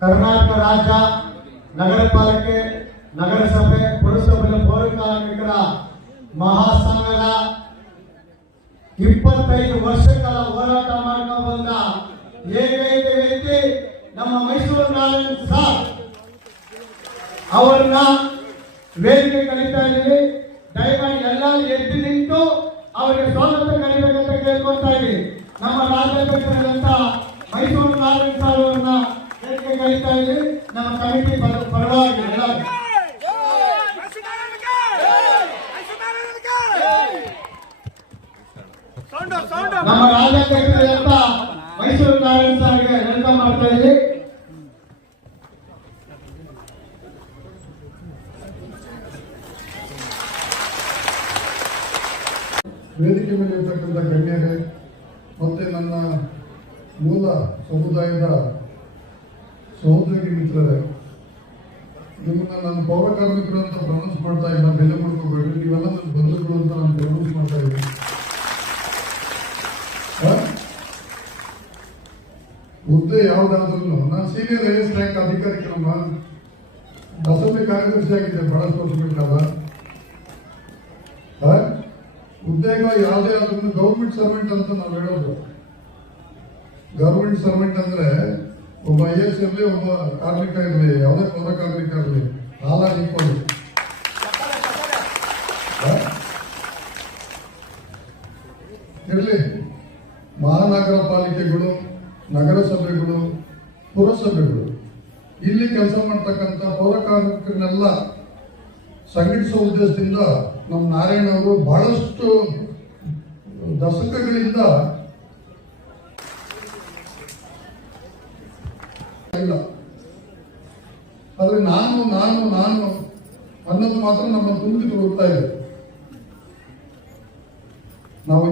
ಕರ್ನಾಟಕ ರಾಜ್ಯ ನಗರ ಪಾಲಿಕೆ, ನಗರಸಭೆ ಪುರಸಭೆ ಪೌರ ಕಾರ್ಮಿಕರ ಮಹಾಸಂಘದ ಇಪ್ಪತ್ತೈದು ವರ್ಷಗಳ ಹೋರಾಟ ಮಾಡ್ಕೊಂಡು ಬಂದ ಏಕೈಕ ವ್ಯಕ್ತಿ ನಮ್ಮ ಮೈಸೂರು ನಾರಾಯಣ ಸಾರ್. ಅವರನ್ನ ವೇದಿಕೆ ಕರೀತಾ ಇದ್ದೀವಿ ದಯಮಾಡಿ ಎಲ್ಲ ಎದ್ದು ನಿಂತು ಅವರಿಗೆ ಸ್ವಾಗತ ಕಲಿಬೇಕಂತ ಕೇಳ್ಕೊಳ್ತಾ ಇದ್ದೀವಿ ನಮ್ಮ ರಾಜ್ಯಾಧ್ಯಕ್ಷರಾದಂತ ಮೈಸೂರು ನಾರಾಯಣ ಸಾರ್ ಅವರನ್ನ ವೇದಿಕೆ ಕರೀತಾ ಇದ್ದೀವಿ ನಮ್ಮ ಕಮಿಟಿ ಪರ- ಪರವಾಗಿ ನಮ್ಮ ರಾಜ್ಯಾಧ್ಯಕ್ಷರಾದಂತ ಮೈಸೂರು ನಾರಾಯಣ ಸಾರ್ಗೆ ಎಂತ ಮಾಡ್ತಾ ಇದ್ದೀವಿ ವೇದಿಕೆ ಮೇಲೆ ಇರ್ತಕ್ಕಂಥ ಗಣ್ಯರೇ ಮತ್ತೆ ನನ್ನ ಮೂಲ ಸಮುದಾಯದ ಸಹೋದರಿ ಮಿತ್ರರೇ, ನಿಮ್ಮನ್ನ ನಾನು ಪೌರ ಕಾರ್ಮಿಕರು ಅಂತ ಪ್ರೊನೌನ್ಸ್ ಮಾಡ್ತಾ ಇಲ್ಲ, ಬೆಲೆ ಮಾಡ್ಕೋಬೇಡಿ, ನೀವೆಲ್ಲ ನನ್ನ ಬಂಧುಗಳು ಅಂತ ನಾನು ಪ್ರೊನೌನ್ಸ್ ಮಾಡ್ತಾ ಇದ್ದೀನಿ? ಹುದ್ದೆ ಯಾವ್ದಾದ್ರೂ ನಾನು ಸೀನಿಯರ್ ಐಎಸ್ ರ್ಯಾಂಕ್ ಅಧಿಕಾರಿ ಕ್ರಮ ಅಸೆಂಬ್ಲಿ ಕಾರ್ಯದರ್ಶಿ ಆಗಿದ್ದೆ ಬಹಳ ವರ್ಷಗಳ ಕಾಲ? ಉದ್ಯೋಗ ಯಾವುದೇ ಆದ್ರೂ ಗೌರ್ಮೆಂಟ್ ಸರ್ವೆಂಟ್ ಅಂತ ನಾವು ಹೇಳೋದು ಗೌರ್ಮೆಂಟ್ ಸರ್ವೆಂಟ್ ಅಂದ್ರೆ ಒಬ್ಬ ಐ ಎಸ್ ಇರಲಿ, ಒಬ್ಬ ಕಾರ್ಮಿಕ ಇರಲಿ, ಯಾವುದೇ ಪೌರ ಕಾರ್ಮಿಕ ಇರಲಿ ಆಲ್ ಆರ್ ಈಕ್ವಲ್ ಇರಲಿ. ಮಹಾನಗರ ಪಾಲಿಕೆಗಳು, ನಗರಸಭೆಗಳು, ಪುರಸಭೆಗಳು. ಇಲ್ಲಿ ಕೆಲಸ ಮಾಡ್ತಕ್ಕಂಥ ಪೌರ ಕಾರ್ಮಿಕರನ್ನೆಲ್ಲ ಸಂಘಟಿಸುವ ಉದ್ದೇಶದಿಂದ ನಮ್ಮ ನಾರಾಯಣ ಅವರು ಬಹಳಷ್ಟು ದಶಕಗಳಿಂದ ಇಲ್ಲ. ಆದ್ರೆ ನಾನು ನಾನು ನಾನು ಅನ್ನೋದು ಮಾತ್ರ ನಮ್ಮ ತುಂಬಿ ಹೋಗ್ತಾ ಇದೆ. ನಾವು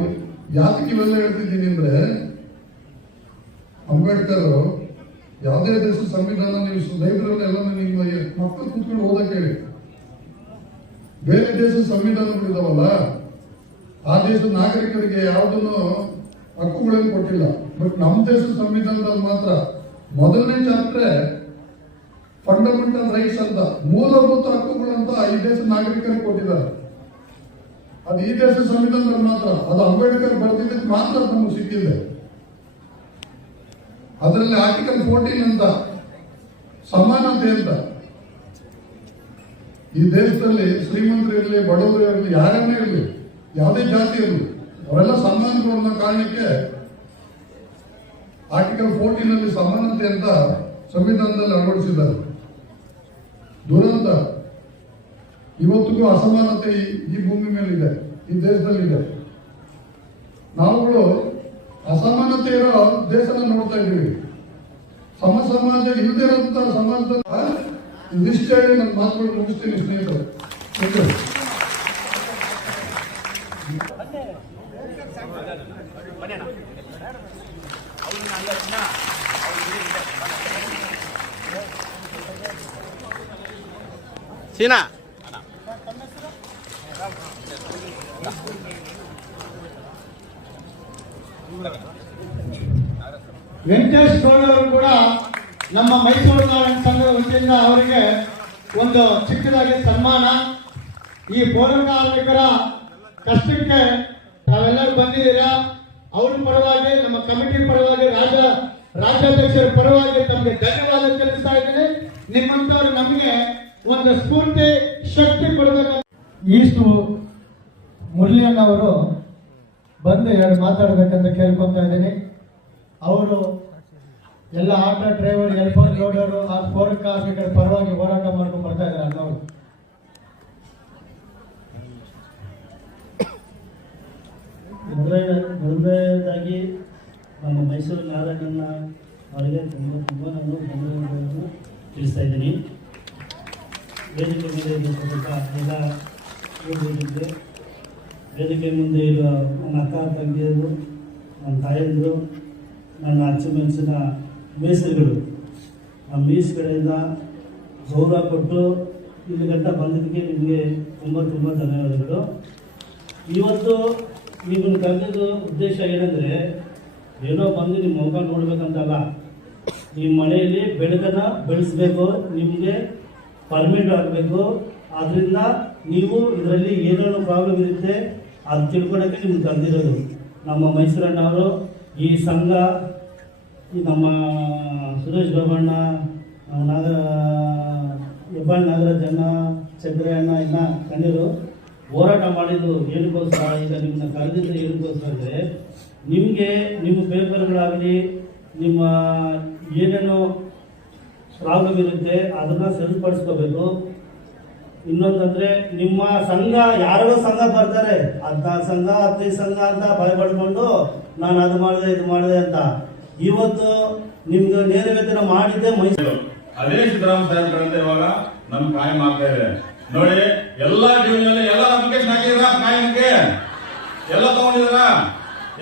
ಯಾಕೆ ಇವೆಲ್ಲ ಹೇಳ್ತಿದ್ದೀನಿ ಅಂದ್ರೆ, ಅಂಬೇಡ್ಕರ್ ಯಾವುದೇ ದೇಶದ ಸಂವಿಧಾನ ನೀವು ಲೈಬ್ರರಿ ಎಲ್ಲ ನಿಮ್ಮ ಮಕ್ಕಳು ಕೂತ್ಕೊಂಡು ಓದಕ್ಕೆ ಹೇಳಿ. ಬೇರೆ ದೇಶದ ಸಂವಿಧಾನಗಳಿದಾವಲ್ಲ ಆ ದೇಶದ ನಾಗರಿಕರಿಗೆ ಯಾವುದನ್ನು ಹಕ್ಕುಗಳನ್ನು ಕೊಟ್ಟಿಲ್ಲ. ಬಟ್ ನಮ್ಮ ದೇಶದ ಸಂವಿಧಾನದಲ್ಲಿ ಮಾತ್ರ ಮೊದಲನೇ ಚಾಪ್ಟರ್ ಫಂಡಮೆಂಟಲ್ ರೈಟ್ಸ್ ಅಂತ, ಮೂಲಭೂತ ಹಕ್ಕುಗಳು ಅಂತ ಈ ದೇಶದ ನಾಗರಿಕರಿಗೆ ಕೊಟ್ಟಿದ್ದಾರೆ. ಅದು ಈ ದೇಶದ ಸಂವಿಧಾನದಲ್ಲಿ ಮಾತ್ರ ಅದು ಅಂಬೇಡ್ಕರ್ ಬರೆದಿದ್ದಕ್ಕೆ ಮಾತ್ರ ನಮಗೆ ಸಿಕ್ಕಿದೆ. ಅದರಲ್ಲಿ ಆರ್ಟಿಕಲ್ ಫೋರ್ಟೀನ್ ಅಂತ, ಸಮಾನತೆ ಅಂತ. ಈ ದೇಶದಲ್ಲಿ ಶ್ರೀಮಂತರು ಇರಲಿ, ಬಡವರು ಇರಲಿ, ಯಾರನ್ನೇ ಇರಲಿ, ಯಾವುದೇ ಜಾತಿ ಇರಲಿ, ಅವರೆಲ್ಲ ಸಮಾನರು ಅನ್ನೋ ಕಾರಣಕ್ಕೆ ಆರ್ಟಿಕಲ್ ಫೋರ್ಟೀನ್ ಅಲ್ಲಿ ಸಮಾನತೆ ಅಂತ ಸಂವಿಧಾನದಲ್ಲಿ ಅಳವಡಿಸಿದ್ದಾರೆ. ದುರಂತ. ಇವತ್ತಿಗೂ ಅಸಮಾನತೆ ಈ- ಭೂಮಿ ಮೇಲೆ ಇದೆ ಈ ದೇಶದಲ್ಲಿ ಇದೆ ನಾವುಗಳು ಅಸಮಾನತೆ ಇರೋ ದೇಶನ ನೋಡ್ತಾ ಇದ್ದೀವಿ. ಸಮ ಸಮಾಜ ಇಲ್ಲದೆ ಇರೋಂಥ ಸಮಾಜದಲ್ಲಿ ನಿಶ್ಚಯ ನನ್ನ ಮಾತುಗಳು ಮುಗಿಸ್ತೀನಿ ಸ್ನೇಹಿತರು. ಸೀನಾ. ವೆಂಕಟೇಶ್ ಗೌಡರು ಕೂಡ ನಮ್ಮ ಮೈಸೂರು ನಾರಾಯಣ ಸಂಘದ ವತಿಯಿಂದ ಅವರಿಗೆ ಒಂದು ಚಿಕ್ಕದಾಗಿ ಸನ್ಮಾನ. ಈ ಪೌರ ಕಾರ್ಮಿಕರ ಕಷ್ಟಕ್ಕೆ ತಾವೆಲ್ಲರೂ ಬಂದಿದ್ದೀರಾ? ಅವ್ರ ಪರವಾಗಿ, ನಮ್ಮ ಕಮಿಟಿ ಪರವಾಗಿ, ರಾಜ್ಯ, ರಾಜ್ಯಾಧ್ಯಕ್ಷರ ಪರವಾಗಿ ತಮಗೆ ಧನ್ಯವಾದ ತಿಳಿಸ್ತಾ ಇದ್ದೇನೆ. ನಿಮ್ಮಂತವ್ರು ನಮಗೆ ಒಂದು ಸ್ಫೂರ್ತಿ, ಶಕ್ತಿ ಕೊಡಬೇಕು. ಈಸ್ಟು ಮುರಳಿಯಣ್ಣವರು ಬಂದು ಎರಡು ಮಾತಾಡ್ಬೇಕಂತ ಕೇಳ್ಕೊತಾ ಇದ್ದೀನಿ. ಅವರು ಎಲ್ಲ ಆಟೋ ಡ್ರೈವರ್ ಹೆಲ್ಪರ್ ಲೋಡರು ಆ ಫೋರ್ ಕಾರ್ಮಿಕರ ಪರವಾಗಿ ಹೋರಾಟ ಮಾಡ್ಕೊಂಡು ಬರ್ತಾ ಇದ್ದಾರೆ ಅನ್ನೋರು ಮೊದಲನೇ ಮೊದಲನೇದಾಗಿ ನಮ್ಮ ಮೈಸೂರು ನಾರಾಯಣನ ಅವರಿಗೆ ತುಂಬ ತುಂಬ ನಾನು ಧನ್ಯವಾದಗಳನ್ನು ತಿಳಿಸ್ತಾ ಇದ್ದೀನಿ. ವೇದಿಕೆ ಮೇಲೆ ಇರತಕ್ಕಂಥ ಎಲ್ಲ ವೇದಿಕೆ ಮುಂದೆ ಇರುವ ನನ್ನ ಅಕ್ಕ, ತಂಗಿಯರು, ನನ್ನ ತಾಯಂದಿರು, ನನ್ನ ಅಚ್ಚುಮೆಚ್ಚಿನ ಮೀಸಲುಗಳು, ಆ ಮೀಸ್ ಕಡೆಯಿಂದ ಗೌರವ ಕೊಟ್ಟು ಇಲ್ಲಿ ಗಂಟ ಬಂದಿದ್ದಕ್ಕೆ ನಿಮಗೆ ತುಂಬ ತುಂಬ ಧನ್ಯವಾದಗಳು. ಇವತ್ತು ನಿಮ್ಮನ್ನು ಕರೆದಿದ್ದು ಉದ್ದೇಶ ಏನಂದರೆ, ಏನೋ ಬಂದು ನಿಮ್ಮ ಮುಖ ನೋಡ್ಬೇಕಂತಲ್ಲ ನಿಮ್ಮ ಮನೆಯಲ್ಲಿ ಬೆಳಕನ್ನ ಬೆಳೆಸಬೇಕು, ನಿಮಗೆ ಪರ್ಮಿಟ್ ಆಗಬೇಕು ಅದರಿಂದ ನೀವು ಇದರಲ್ಲಿ ಏನೇನು ಪ್ರಾಬ್ಲಮ್ ಇರುತ್ತೆ ಅದು ತಿಳ್ಕೊಳಕ್ಕೆ ನಿಮ್ಗೆ ಕರೆದಿರೋದು ನಮ್ಮ ಮೈಸೂರಣ್ಣ ಅವರು ಈ ಸಂಘ, ಈ ನಮ್ಮ ಸುರೇಶ್ ಬಾಬಣ್ಣ ನಾಗ, ಹೆಬ್ಬಾಳ್ ನಾಗರಾಜಣ್ಣ ಚಂದ್ರ ಇನ್ನ ಕಣ್ಣೀರು ಹೋರಾಟ ಮಾಡಿದ್ದು ಏನಕ್ಕೋಸ್ಕರ? ಈಗ ನಿಮ್ಮನ್ನ ಕರೆದಿದ್ದು ಏನಕ್ಕೋಸ್ಕರ ಅಂದರೆ ನಿಮಗೆ ನಿಮ್ಮ ಪೇಪರ್ಗಳಾಗಲಿ, ನಿಮ್ಮ ಏನೇನೋ ಪ್ರಾಬ್ಲಮ್ ಇರುತ್ತೆ, ಅದನ್ನು ಸರಿಪಡಿಸ್ಕೋಬೇಕು. ಇನ್ನೊಂದಂದ್ರೆ, ನಿಮ್ಮ ಸಂಘ ಯಾರೋ ಸಂಘ ಬರ್ತಾರೆ ಅಂತ ಸಂಘ ಹತ್ತು ಸಂಘ ಅಂತ ಭಯ ಪಡ್ಕೊಂಡು ನಾನು ಅದು ಮಾಡಿದೆ, ಇದು ಮಾಡಿದೆ ಅಂತ. ಇವತ್ತು ನಿಮ್ದು ನೇರ ವೇತನ ಮಾಡಿದ್ದೆ ಮೈಸೂರು. ಅದೇ ಸಿದ್ದರಾಮ ಸಾಹೇಬ್ರಂತೆ ಇವಾಗ ನಮ್ ಕಾಯಂ ಆಗ್ತಾ ಇದೆ ನೋಡಿ, ಎಲ್ಲಾ ಜೀವನದಲ್ಲಿ ಎಲ್ಲ ಅಪ್ಲಿಕೇಶನ್ ಹಾಕಿದ್ರ ಕಾಯಂಗೆ ಎಲ್ಲ ತಗೊಂಡಿದ್ರ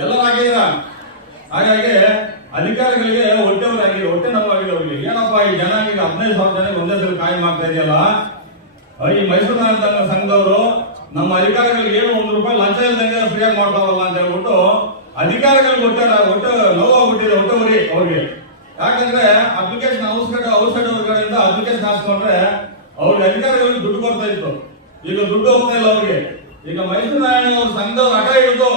ಎಲ್ಲ ಹಾಕಿದ್ರ ಹಾಗಾಗಿ ಅಧಿಕಾರಿಗಳಿಗೆ ಹೊಟ್ಟೆವರಾಗಿ ಹೊಟ್ಟೆ ನೋವಾಗಿದೆ ಅವ್ರಿಗೆ. ಏನಪ್ಪ ಈ ಜನ ಈಗ ಹದಿನೈದು ಸಾವಿರ ಜನ ಒಂದೇ ಸಲ ಕಾಯಂ ಮಾಡ್ತಾ ಇದೆಯಲ್ಲ? ಈ ಮೈಸೂರು ನಾರಾಯಣ ಸಂಘದವರು ನಮ್ಮ ಅಧಿಕಾರಿಗಳಿಗೆ ಏನು ಒಂದು ರೂಪಾಯಿ ಲಂಚ ಇಲ್ದಂಗೆ ಫ್ರೀಯಾಗಿ ಮಾಡ್ತಾವಲ್ಲ ಅಂತ ಹೇಳ್ಬಿಟ್ಟು ಅಧಿಕಾರಿಗಳಿಗೆ ಹೊಟ್ಟೆ ಹೊಟ್ಟೆ ನೋವಾಗ್ಬಿಟ್ಟಿದೆ, ಹೊಟ್ಟೆ ಉರಿ ಅವ್ರಿಗೆ. ಯಾಕಂದ್ರೆ ಅಪ್ಲಿಕೇಶನ್ ಅವ್ರ ಕಡೆಯಿಂದ ಅಪ್ಲಿಕೇಶನ್ ಹಾಕ್ಸ್ಕೊಂಡ್ರೆ ಅವ್ರಿಗೆ ಅಧಿಕಾರಿಗಳಿಗೆ ದುಡ್ಡು ಬರ್ತಾ ಇತ್ತು. ಈಗ ದುಡ್ಡು ಹೋಗ್ತಾ ಇಲ್ಲ ಅವ್ರಿಗೆ. ಈಗ ಮೈಸೂರು ನಾರಾಯಣ ಅವ್ರ ಸಂಘದವ್ರ ಹಠ ಹಿಡಿದು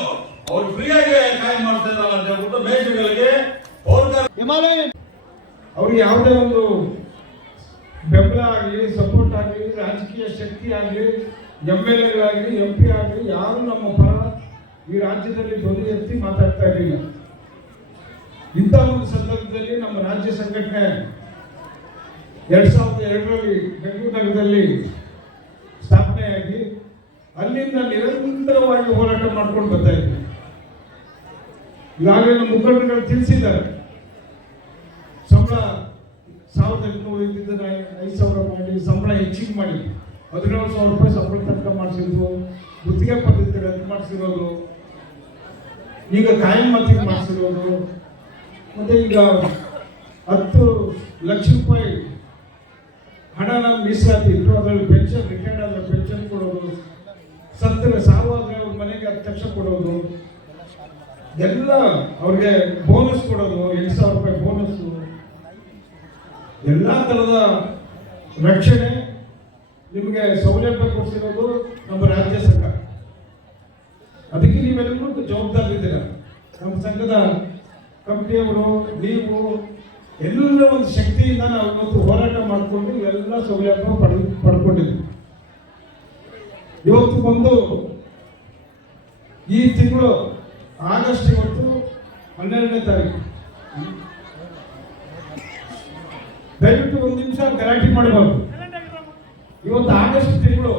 ಅವ್ರು ಫ್ರೀಯಾಗಿ ಕಾಯಂ ಮಾಡ್ತಾ ಇದ್ದಾರೆ ಅಂತ ಹೇಳ್ಬಿಟ್ಟು ಮೇಷಗಳಿಗೆ ಅವ್ರಿಗೆ ಯಾವುದೇ ಒಂದು ಬೆಂಬಲ ಆಗಲಿ ಸಪೋರ್ಟ್ ಆಗಲಿ, ರಾಜಕೀಯ ಶಕ್ತಿ ಆಗಲಿ ಎಂ ಎಲ್ ಎಗಳಾಗಲಿ, ಎಂ ಪಿ ಆಗಲಿ, ಯಾರು ನಮ್ಮ ಪರ ಈ ರಾಜ್ಯದಲ್ಲಿ ಧ್ವನಿ ಎತ್ತಿ ಮಾತಾಡ್ತಾ ಇರಲಿಲ್ಲ. ಇಂಥ ಒಂದು ಸಂದರ್ಭದಲ್ಲಿ ನಮ್ಮ ರಾಜ್ಯ ಸಂಘಟನೆ ಎರಡ್ ಸಾವಿರದ ಎರಡರಲ್ಲಿ ಬೆಂಗಳೂರು ನಗರದಲ್ಲಿ ಸ್ಥಾಪನೆಯಾಗಿ ಅಲ್ಲಿಂದ ನಿರಂತರವಾಗಿ ಹೋರಾಟ ಮಾಡ್ಕೊಂಡು ಬರ್ತಾ ಇದ್ವಿ. ಈಗಾಗಲೇ ಮುಖಂಡರುಗಳು ತಿಳಿಸಿದ್ದಾರೆ. ಸಂಬಳ ಸಾವಿರದ ಎಂಟುನೂರು ಇದ್ದಿದ್ದ ಐದು ಸಾವಿರ ಮಾಡಿ, ಸಂಬಳ ಹೆಚ್ಚಿಗೆ ಮಾಡಿ. ಹದಿನೇಳು ಸಾವಿರ ರೂಪಾಯಿ ಸಂಬಳ ತನಕ ಮಾಡಿಸಿದ್ವು ಗುತ್ತಿಗೆ ಪದ್ಧತಿ ರದ್ದು ಮಾಡಿಸಿರೋದು. ಈಗ ಕಾಯಂ ಮತ್ತಿಗೆ ಮಾಡಿಸಿರೋದು. ಮತ್ತೆ ಈಗ ಹತ್ತು ಲಕ್ಷ ರೂಪಾಯಿ ಹಣನ ಮೀಸಲಾತಿ ಇಟ್ಟು ಅದ್ರಲ್ಲಿ ಪೆನ್ಷನ್ ರಿಟೈರ್ಡ್ ಆದ್ರೆ ಪೆನ್ಷನ್ ಕೊಡೋದು. ಸತ್ತರೆ ಸಾವಾದ್ರೆ ಅವ್ರ ಮನೆಗೆ ಹತ್ತು ಲಕ್ಷ ಕೊಡೋದು. ಎಲ್ಲ ಅವ್ರಿಗೆ ಬೋನಸ್ ಕೊಡೋದು, ಎಂಟು ಸಾವಿರ ರೂಪಾಯಿ ಬೋನಸ್ಸು ಎಲ್ಲ ಥರದ ರಕ್ಷಣೆ ನಿಮಗೆ ಸೌಲಭ್ಯ ಕೊಡಿಸಿರೋದು ನಮ್ಮ ರಾಜ್ಯ ಸಂಘ. ಅದಕ್ಕೆ ನೀವೆಲ್ಲರೂ ಜವಾಬ್ದಾರಿ ಇದ್ದೀರ? ನಮ್ಮ ಸಂಘದ ಕಂಪ್ನಿಯವರು ನೀವು ಎಲ್ಲ ಒಂದು ಶಕ್ತಿಯಿಂದ ನಾವು ಇವತ್ತು ಹೋರಾಟ ಮಾಡಿಕೊಂಡು ಎಲ್ಲ ಸೌಲಭ್ಯ ಪಡೆದು ಪಡ್ಕೊಂಡಿದ್ವಿ. ಇವತ್ತು ಬಂದು ಈ ತಿಂಗಳು ಆಗಸ್ಟ್ ಇವತ್ತು ಹನ್ನೆರಡನೇ ತಾರೀಕು. ದಯವಿಟ್ಟು ಒಂದು ನಿಮಿಷ ಗ್ಯಾರಂಟಿ ಮಾಡಬಾರ್ದು. ಇವತ್ತು ಆಗಸ್ಟ್ ತಿಂಗಳು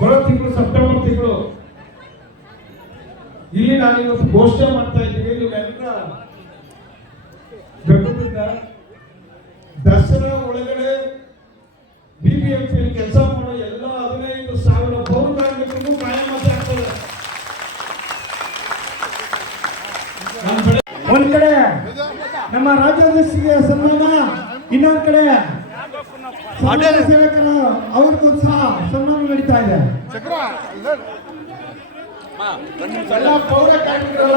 ಬರೋ ತಿಂಗಳು, ಸೆಪ್ಟೆಂಬರ್ ತಿಂಗಳು. ಇಲ್ಲಿ ನಾನು ಇವತ್ತು ಘೋಷಣೆ ಮಾಡ್ತಾ ಇದ್ದೀನಿ, ನೀವೆಲ್ಲ ಬೆಂಗಳೂರಿಂದ ದಸರಾ ಒಳಗಡೆ ಬಿಬಿಎಂಪಿ ಕೆಲಸ ಮಾಡೋ ಎಲ್ಲ ಹದಿನೈದು ಸಾವಿರ ಪೌರ ಕಾರ್ಮಿಕರಿಗೂ ಕಾಯಂ ಆಗ್ತದೆ. ಒಂದ್ ಕಡೆ ನಮ್ಮ ರಾಜ್ಯಾಧ್ಯಕ್ಷರಿಗೆ ಸನ್ಮಾನ ಇನ್ನೊಂದ್ ಕಡೆ ಸಮಾಜ ಸೇವಕರ ಅವ್ರಿಗೂ ಸಹ ಸನ್ಮಾನ ನಡೀತಾ ಇದೆ. ಎಲ್ಲ ಪೌರ ಕಾರ್ಮಿಕರೆಲ್ಲ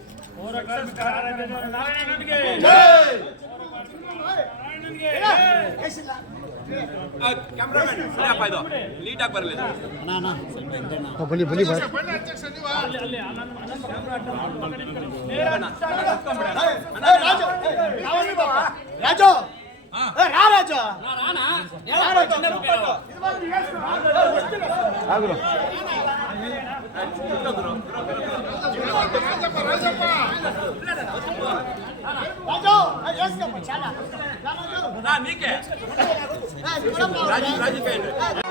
ಗೆಲ್ಲಿ ಕಮಿಟಿ ನಡೆಸ್ತಾರೆ. ದಯವಿಟ್ಟು ನಮ್ಮವರು ಎಲ್ಲರೂ ಬರ್ಬೇಕು. రాజీ రాజీ